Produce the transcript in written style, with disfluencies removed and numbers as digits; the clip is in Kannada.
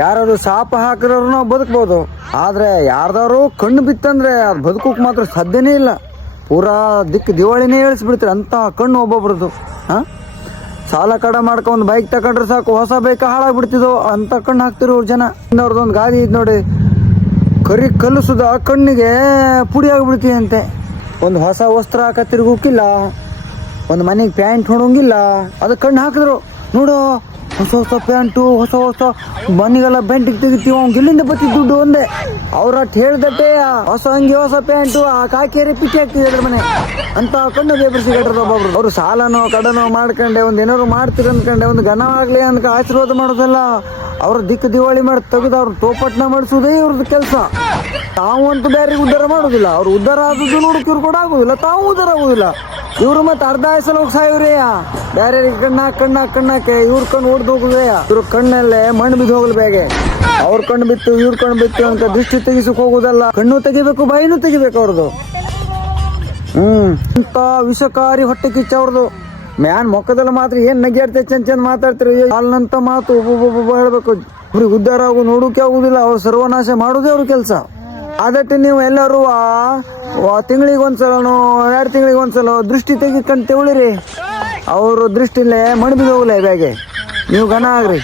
ಯಾರಾದ್ರು ಶಾಪ ಹಾಕಿರೋರು ನಾವು ಬದುಕ್ಬೋದು, ಆದ್ರೆ ಯಾರ್ದಾರು ಕಣ್ಣು ಬಿತ್ತಂದ್ರೆ ಅದು ಬದುಕೋಕ್ ಮಾತ್ರ ಸಾಧ್ಯನೇ ಇಲ್ಲ. ಪೂರಾ ದಿವಾಳಿನೇ ಹೇಳಿಸ್ಬಿಡ್ತೀರಿ ಅಂತ ಕಣ್ಣು ಒಬ್ಬೊಬ್ರದ್ದು. ಸಾಲ ಕಡ ಮಾಡ್ಕೊಂಡು ಬೈಕ್ ತಗೊಂಡ್ರೆ ಸಾಕು, ಹೊಸ ಬೈಕ್ ಹಾಳಾಗ್ಬಿಡ್ತಿದ್ವು ಅಂತ ಕಣ್ಣು ಹಾಕ್ತಿರೋ ಜನ. ಇನ್ನವ್ರದೊಂದು ಗಾದಿ ಇದ್ ನೋಡಿ, ಕರಿ ಕಲಿಸುದ ಕಣ್ಣಿಗೆ ಪುಡಿ ಆಗ್ಬಿಡ್ತೀವಿ ಅಂತೆ. ಒಂದು ಹೊಸ ವಸ್ತ್ರ ಹಾಕ ತಿರುಗೋಕಿಲ್ಲ, ಒಂದು ಮನೆಗೆ ಪ್ಯಾಂಟ್ ಹೊಡೋಂಗಿಲ್ಲ, ಅದು ಕಣ್ಣು ಹಾಕಿದ್ರು ನೋಡು. ಹೊಸ ಹೊಸ ಪ್ಯಾಂಟು, ಹೊಸ ಮನೆಗೆಲ್ಲ ಬೆಂಟಿಗೆ ತೆಗಿತೀವಿ, ಅವ್ನು ಎಲ್ಲಿಂದ ಬತ್ತಿ ದುಡ್ಡು ಒಂದೇ. ಅವ್ರ ಹೇಳ್ದಟ್ಟೆ ಹೊಸ ಅಂಗಿ ಹೊಸ ಪ್ಯಾಂಟು ಕಾಕೇರಿ ಪಿಕ್ಕಿ ಆಗ್ತಿದೆ ಅದ್ರ ಮನೆ ಅಂತ ಕಣ್ಣು ಬೇಬರ್ಸಿಗಟ್ರದ ಒಬ್ಬೊಬ್ರು. ಅವ್ರು ಸಾಲನೋ ಕಡನೋ ಮಾಡ್ಕೊಂಡೆ ಒಂದು ಏನಾದ್ರು ಮಾಡ್ತೀರಿ ಅಂದ್ಕೊಂಡೆ ಒಂದು ಘನವಾಗ್ಲಿ ಅಂತ ಆಶೀರ್ವಾದ ಮಾಡೋದಲ್ಲ, ಅವ್ರ ದಿವಾಳಿ ಮಾಡಿ ತೆಗೆದು ಅವ್ರ ತೋಪಟ್ನ ಮಾಡಿಸೋದೇ ಇವ್ರದ್ದು ಕೆಲಸ. ತಾವಂತೂ ಬೇರೆ ಉದ್ಧಾರ ಮಾಡೋದಿಲ್ಲ, ಅವ್ರು ಉದ್ಧಾರ ಆದದ್ದು ನೋಡಕ್ಕೆ ಇವ್ರು ಕೂಡ ಆಗೋದಿಲ್ಲ, ತಾವು ಉದ್ಧಾರ ಆಗೋದಿಲ್ಲ. ಇವ್ರು ಮತ್ತೆ ಅರ್ಧ ಆಯ್ಸಲ ಹೋಗಿ ಸಾಯಿವ್ರೇಯ, ಬೇರೆ ಕಣ್ಣಾಕೆ ಇವ್ರ ಕಣ್ಣು ಹೊಡೆದು ಹೋಗುದೇ. ಇವ್ರ ಕಣ್ಣಲ್ಲೇ ಮಣ್ಣು ಬಿದ್ದು ಹೋಗ್ಲಿ ಬೇಗೆ. ಅವ್ರ ಕಣ್ಣು ಬಿತ್ತು ಇವ್ರ ಕಣ್ಣು ಬಿತ್ತು ಅಂತ ದೃಷ್ಟಿ ತೆಗಿಸಕ್ ಹೋಗುದಲ್ಲ, ಕಣ್ಣು ತೆಗಿಬೇಕು ಬಾಯಿನೂ ತೆಗಿಬೇಕು ಅವ್ರದ್ದು. ಇಂತ ವಿಷಕಾರಿ ಹೊಟ್ಟೆ ಕಿಚ್ಚ ಅವ್ರದ್ದು. ಮ್ಯಾನ್ ಮೊಕ್ಕದಲ್ಲ ಮಾತ್ರ ಏನ್ ನಗ್ಯಾಡ್ತೆ ಚಂದ ಮಾತಾಡ್ತಿರಿ, ಅಲ್ಲಂತ ಮಾತು ಒಬ್ಬೊಬ್ಬ ಹೇಳ್ಬೇಕು. ಇವ್ರಿಗೆ ಉದ್ಧಾರ ಆಗು ನೋಡೋಕೆ ಆಗುದಿಲ್ಲ, ಅವ್ರು ಸರ್ವನಾಶ ಮಾಡೋದೇ ಅವ್ರ ಕೆಲಸ. ಅದಕ್ಕೆ ನೀವು ಎಲ್ಲರೂ ತಿಂಗಳಿಗೆ ಒಂದ್ಸಲನೋ 2 ತಿಂಗಳಿಗೆ ಒಂದ್ಸಲ ದೃಷ್ಟಿ ತೆಗಿಕಂತ ಉಳಿರಿ. ಅವ್ರ ದೃಷ್ಟಿಲೇ ಮಣ್ಣು ಬಿದ್ದು ಹೋಗ್ಲೇ ಬ್ಯಾಗೆ, ನೀವು ಘನ ಆಗ್ರಿ.